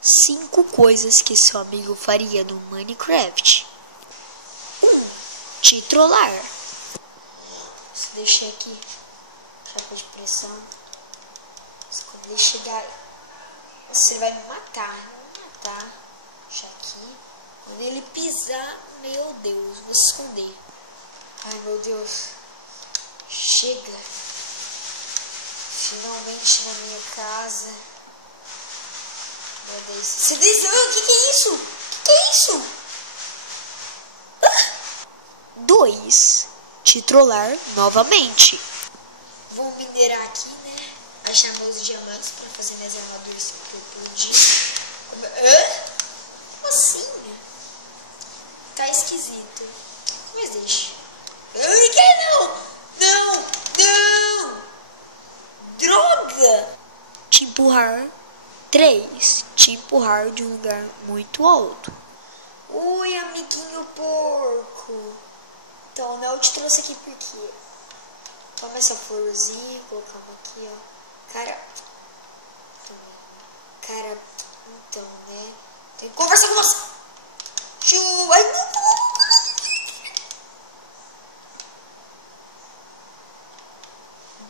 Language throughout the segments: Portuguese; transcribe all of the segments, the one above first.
5 coisas que seu amigo faria no Minecraft. 1. Te trollar. Você deixa aqui. Chapa de pressão. Quando ele chegar, você vai me matar. Não vai matar. Deixa aqui. Quando ele pisar, meu Deus, vou se esconder. Ai, meu Deus. Chega. Finalmente na minha casa. Meu Deus. Você desanda? Que é isso? Que é isso? 2. Te trollar novamente. Vou minerar aqui, né? Achar meus diamantes pra fazer minhas armaduras que eu perdi. Como assim? Tá esquisito. Mas deixa. Ai, que não! Não! Não! Droga! Te empurrar. 3. Te empurrar de um lugar muito alto. Oi, amiguinho porco. Então, né, eu te trouxe aqui porque... Toma essa florzinha, colocamos aqui, ó. Cara... então, né? Tem que conversar com você. Ai, não.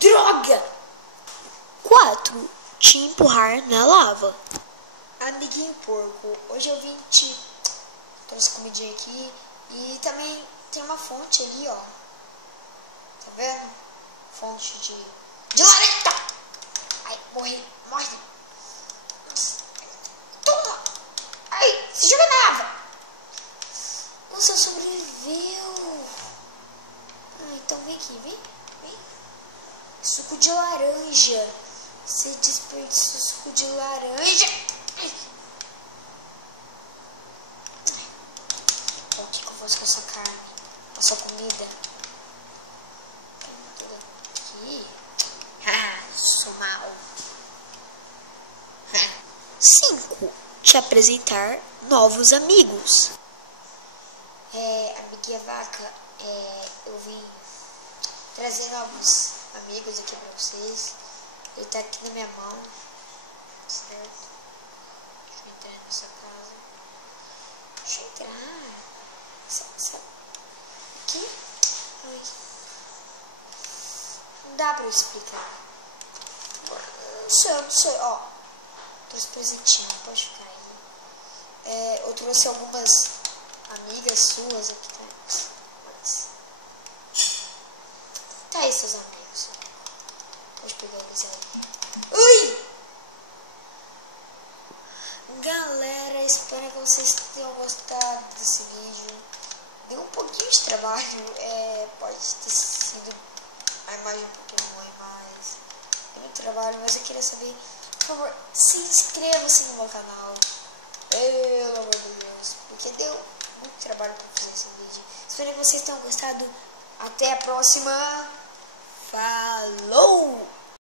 Droga! 4. Te empurrar na lava. Amiguinho porco, hoje eu vim te trouxe comidinha aqui e também tem uma fonte ali, ó. Tá vendo? Fonte de laranja. Ai, morri, morre. Toma! Ai, se joga na lava. Nossa, sobreviveu. Ah, então vem aqui, vem. Suco de laranja. Você desperdiçou suco de laranja. O que eu faço com essa carne? Com essa comida? Tudo aqui. Sou mal. 5. Te apresentar novos amigos. Amiguinha vaca, eu vim trazer novos amigos aqui pra vocês. Ele tá aqui na minha mão, certo? Deixa eu entrar nessa casa. Deixa eu entrar. Aqui? Ai. Não dá pra eu explicar. Não sei, ó. Trouxe presentinho, pode ficar aí. Eu trouxe algumas amigas suas aqui, tá? Tá aí seus amigos. Pode pegar eles aí. Ui! Galera, espero que vocês tenham gostado desse vídeo. Deu um pouquinho de trabalho. Pode ter sido a imagem um pouquinho ruim, mas deu muito trabalho. Mas eu queria saber, por favor, se inscreva-se no meu canal. Pelo amor de Deus. Porque deu muito trabalho pra fazer esse vídeo. Espero que vocês tenham gostado. Até a próxima. Falou!